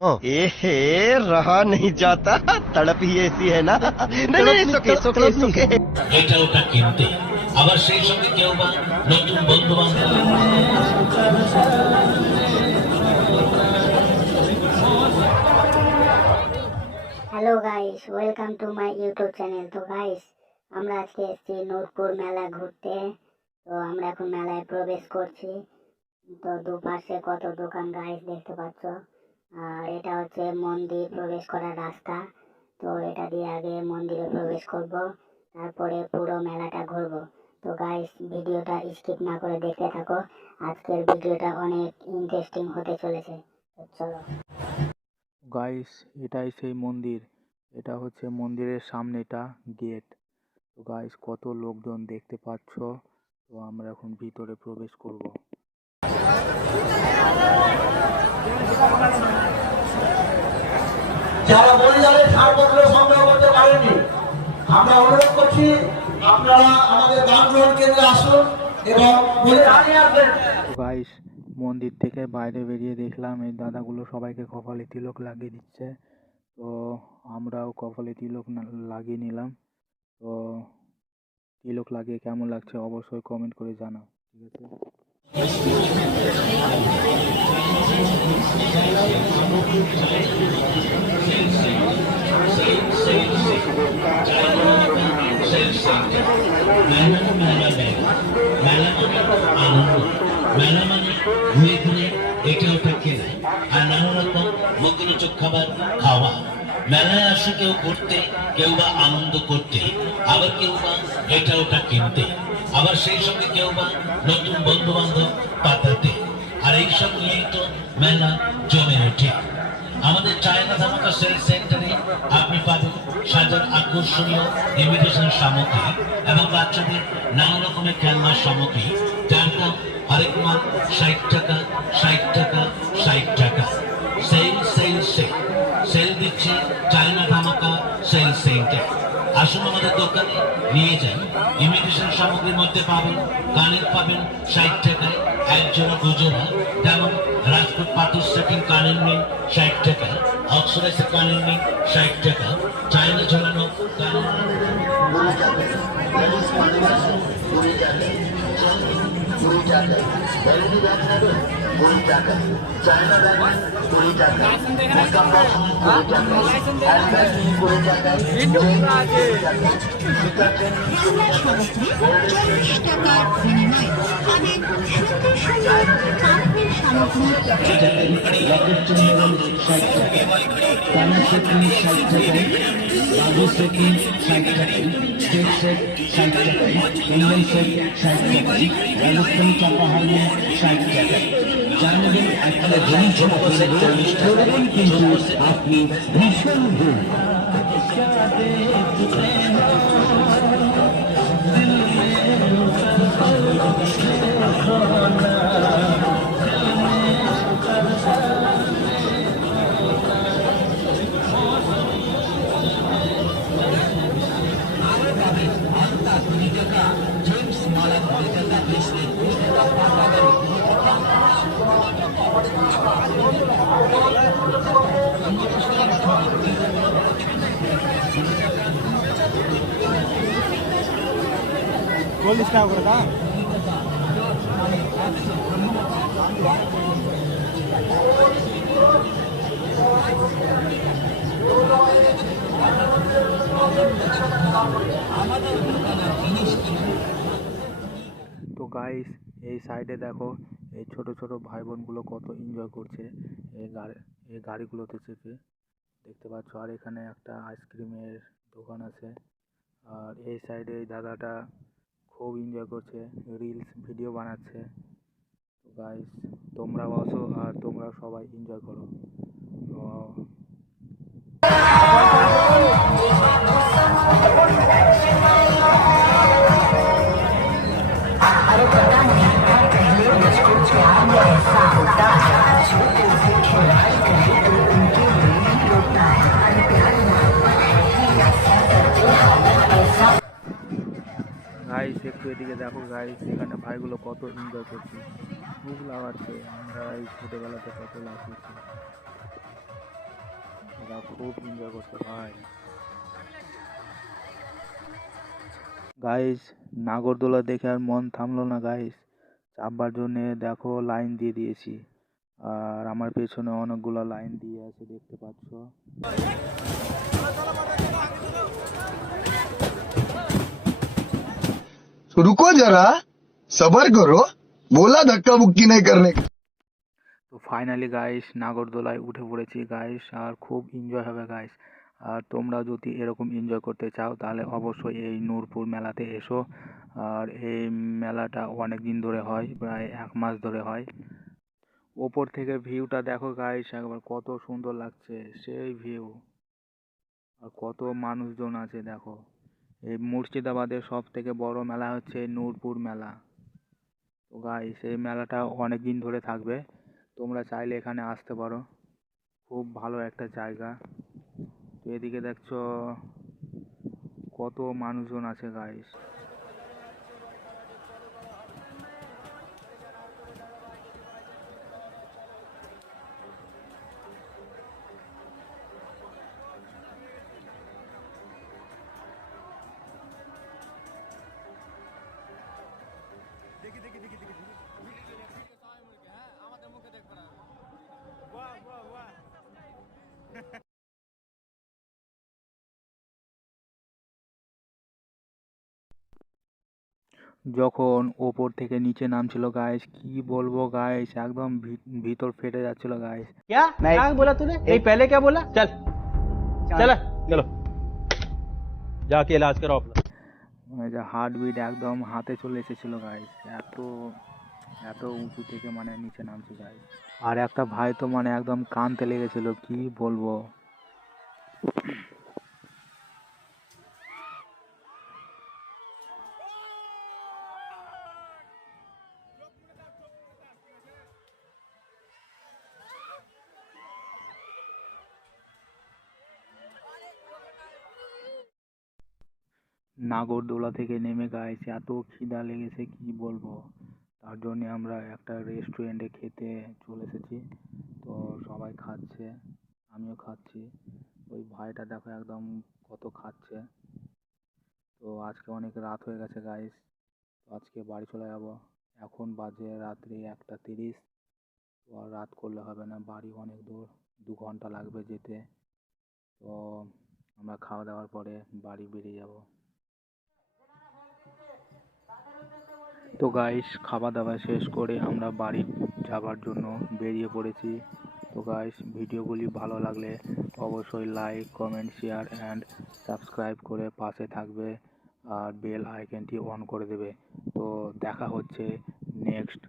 एहे रहा नहीं जाता। तड़प ही ऐसी है ना। नहीं नहीं सुके सुके सुके। এটা ওটা কিনতে আবার সেই সঙ্গে কেউ বা নতুন বন্ধু বান্ধব। Hello guys, welcome to my YouTube channel. তো গাইস, আমরা আজকে এসেছি নূরপুর মেলা ঘুরতে। তো আমরা এখন মেলায় প্রবেশ করছি। তো দুপাশে কত দোকান গাইস দেখতে পাচ্ছ। আর এটা হচ্ছে মন্দির প্রবেশ করার রাস্তা। তো এটা দিয়ে আগে মন্দিরে প্রবেশ করব, তারপরে পুরো মেলাটা ঘুরবো। তো গাইস, ভিডিওটা স্কিপ না করে দেখতে থাকো। আজকের ভিডিওটা অনেক ইন্টারেস্টিং হতে চলেছে। তো চলো গাইস, এটাই সেই মন্দির। এটা হচ্ছে মন্দিরের সামনেটা গেট। তো গাইস, কত লোকজন দেখতে পাচ্ছ। তো আমরা এখন ভিতরে প্রবেশ করব। যারা বলিদানের ছাড়পত্র সংগ্রহ করতে পারেননি, আমরা অনুরোধ করছি আপনারা আমাদের দান গ্রহণ কেন্দ্রে আসুন এবং বলিদানে আসবেন। তো গাইস, মন্দির থেকে বাইরে বেরিয়ে দেখলাম এই দাদাগুলো সবাইকে কপালে তিলক লাগিয়ে দিচ্ছে। তো আমরাও কপালে তিলক লাগিয়ে নিলাম। তো তিলক লাগিয়ে কেমন লাগছে অবশ্যই কমেন্ট করে জানাও, ঠিক আছে? মেলা মানে ঘুরে ঘুরে এটা ওটা কেনা আর নানা রকম মুখরোচক খাবার খাওয়া। মেলায় আসে কেউ ঘুরতে, কেউ বা আনন্দ করতে, আবার কেউ বা এটা ওটা কিনতে, আবার সেই সঙ্গে কেউ বা নতুন বন্ধু বান্ধব পাতাতে। আর এইসব নিয়েই তো মেলা জমে ওঠে। আমাদের চায়না ধামাকা সেল সেন্টারে আপনি পাবেন সাজার আকর্ষণীয় ইমিটেশন সামগ্রী এবং বাচ্চাদের নানা রকমের খেলনার সামগ্রী, যার দাম আরেক মাল 60 টাকা 60 টাকা 60 টাকা। সেল সেল সেল সেল দিচ্ছে চায়না ধামাকা সেল সেন্টার। আসুন আমাদের দোকানে নিয়ে যান। ইমিটেশন সামগ্রীর মধ্যে পাবেন কানের পাবেন 60 টাকায় একজোড়া দুজোড়া, যেমন রাজপুত পাথর সেটিং কানের মিল 60 টাকা, অক্সরাইজের কানের মিল 60 টাকা, চায়না ঝোলানো কানের রাজস্থানী চাপা হারমোনিয়াম 60 টাকা। জানবেন একটা জিনিস কিন্তু আপনি ভীষণ ভুল। তো গাইস, এই সাইডে দেখো এই ছোট ছোট ভাই বোনগুলো কত এনজয় করছে এই গাড়িগুলোতে চেপে, দেখতে পাচ্ছ। আর এখানে একটা আইসক্রিমের দোকান আছে। আর এই সাইডে এই দাদাটা খুব এনজয় করছে, রিলস ভিডিও বানাচ্ছে। তো গাইস, তোমরাও আসো আর তোমরা সবাই এনজয় করো। তো গাইস, একটু এদিকে দেখো গাইস, এখানে ভাইগুলো কত এনজয় করছে, খুব লাগাচ্ছে। আমরা এই ছোটবেলাতে কত লাগাচ্ছি। খুব এনজয় করছে ভাই। গাইস নাগরদোলা দেখে আর মন থামলো না গাইস, চাপবার জন্যে দেখো লাইন দিয়ে দিয়েছি, আর আমার পেছনে অনেকগুলো লাইন দিয়ে আছে দেখতে পাচ্ছ। रुको जरा, सबर करो, बोला धक्का मुक्की नहीं करने का। তো ফাইনালি গাইস নাগরদোলায় উঠে পড়েছি গাইস, আর খুব এনজয় হবে গাইস। আর তোমরা যদি এরকম এনজয় করতে চাও তাহলে অবশ্যই এই নূরপুর মেলাতে এসো। আর এই মেলাটা অনেক দিন ধরে হয়, প্রায় 1 মাস ধরে হয়। ওপর থেকে ভিউটা দেখো গাইস, একবার কত সুন্দর লাগছে, সেই ভিউ। আর কত মানুষজন আছে দেখো। এই মুর্শিদাবাদের সব থেকে বড় মেলা হচ্ছে নূরপুর মেলা। তো গাইস এই মেলাটা অনেক দিন ধরে থাকবে, তোমরা চাইলে এখানে আসতে পারো, খুব ভালো একটা জায়গা। তো এদিকে দেখছো কত মানুষজন আছে গাইস। যখন ওপর থেকে নিচে নামছিল গাইস, কি বলবো গাইস, একদম ভিতর ফেটে যাচ্ছিল গাইস। क्या क्या बोला तूने? नहीं पहले क्या बोला? चल चल चलो जाके इलाज कराओ अपना। মানে যে হার্টবিট একদম হাতে চলে এসেছিল গাইস, এত এত উঁচু থেকে মানে নিচে নামছে গাইস। আর একটা ভাই তো মানে একদম কানতে লেগেছিল, কি বলবো। নাগরদোলা থেকে নেমে গাইস এত খিদা লেগেছে কি বলবো, তার জন্য আমরা একটা রেস্টুরেন্টে খেতে চলে এসেছি। তো সবাই খাচ্ছে, আমিও খাচ্ছি। ওই ভাইটা দেখো একদম কত খাচ্ছে। তো আজকে অনেক রাত হয়ে গেছে গাইস, তো আজকে বাড়ি চলে যাব। এখন বাজে রাত্রি 1:30। তো আর রাত করলে হবে না, বাড়ি অনেক দূর, 2 ঘন্টা লাগবে যেতে। তো আমরা খাওয়া দাওয়ার পরে বাড়ি বেরিয়ে যাব। তো গাইস খাওয়া দাওয়া শেষ করে আমরা বাড়ি যাবার জন্য বেরিয়ে পড়েছি। তো গাইস ভিডিওগুলি ভালো লাগলে অবশ্যই like, comment, share and subscribe করে পাশে থাকবে, আর বেল আইকনটি অন করে দেবে। তো দেখা হচ্ছে নেক্সট